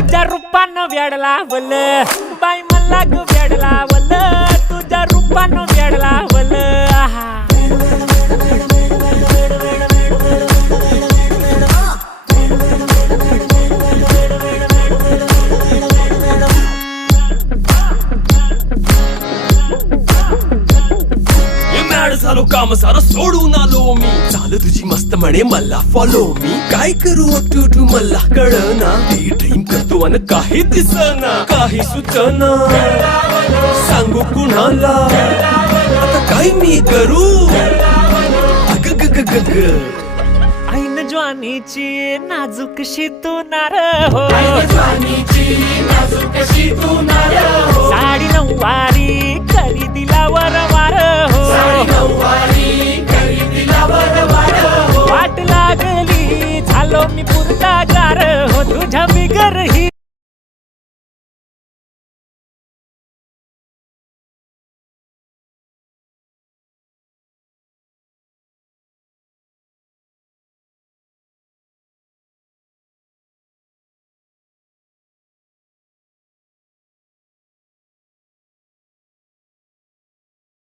तुझ्या रूपानं वेड लावल बाई मला ग वेड लावल तुझ्या रूपानं वेड लावल झालो काम सारं सोडून आलो मी चाल तुझी मस्त म्हणे मला फॉलो मी काय करू टू मला कळना ड्रीम करतो आणि काही दिसना काही सुचना सांगू कुणाला आता काय मी करू अग ग ग ग ग ऐन ज्वानीची नाजूकशी तू नार हो साडी नऊवारी करी दिला वरवार हो वाट लागली झालो मी पुरता गार हो तुझ्या बिगर ही